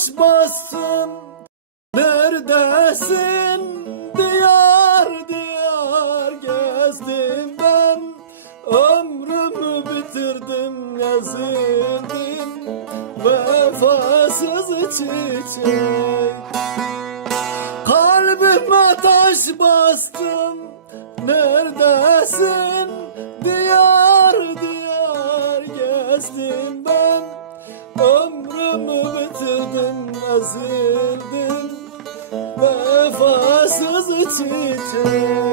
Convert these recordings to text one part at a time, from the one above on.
Ateş bassın neredesin? Diyar diyar gezdim ben. Ömrümü bitirdim ezildim. Vefasız çiçek. Kalbime taş bastım neredesin? yazıldı Vefasız çiçek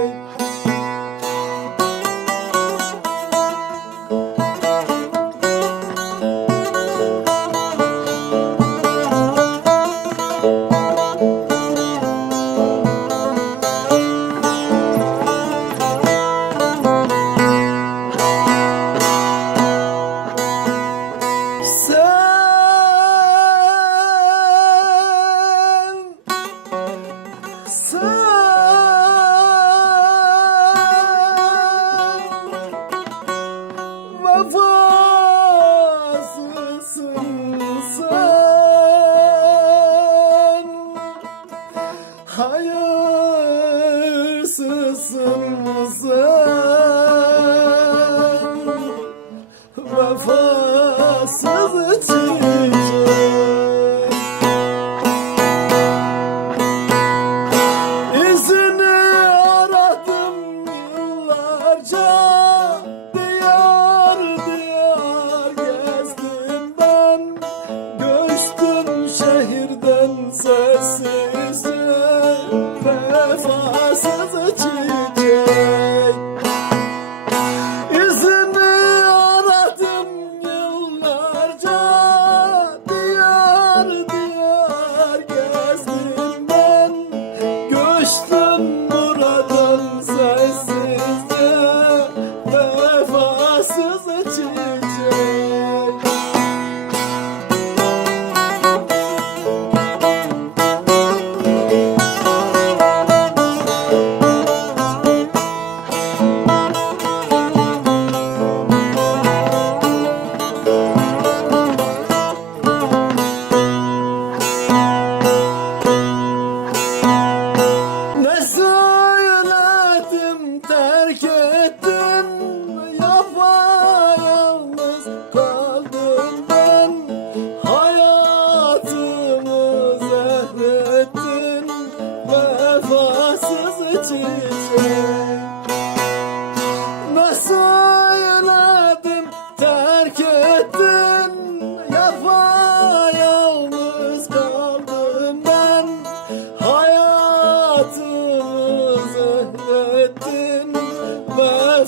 mısın mısın Vefasız çiçek İzini aradım yıllarca. Diyar diyar gezdim ben. Göçtüm şehirden sessizce. Vefasız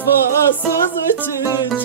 vefasız için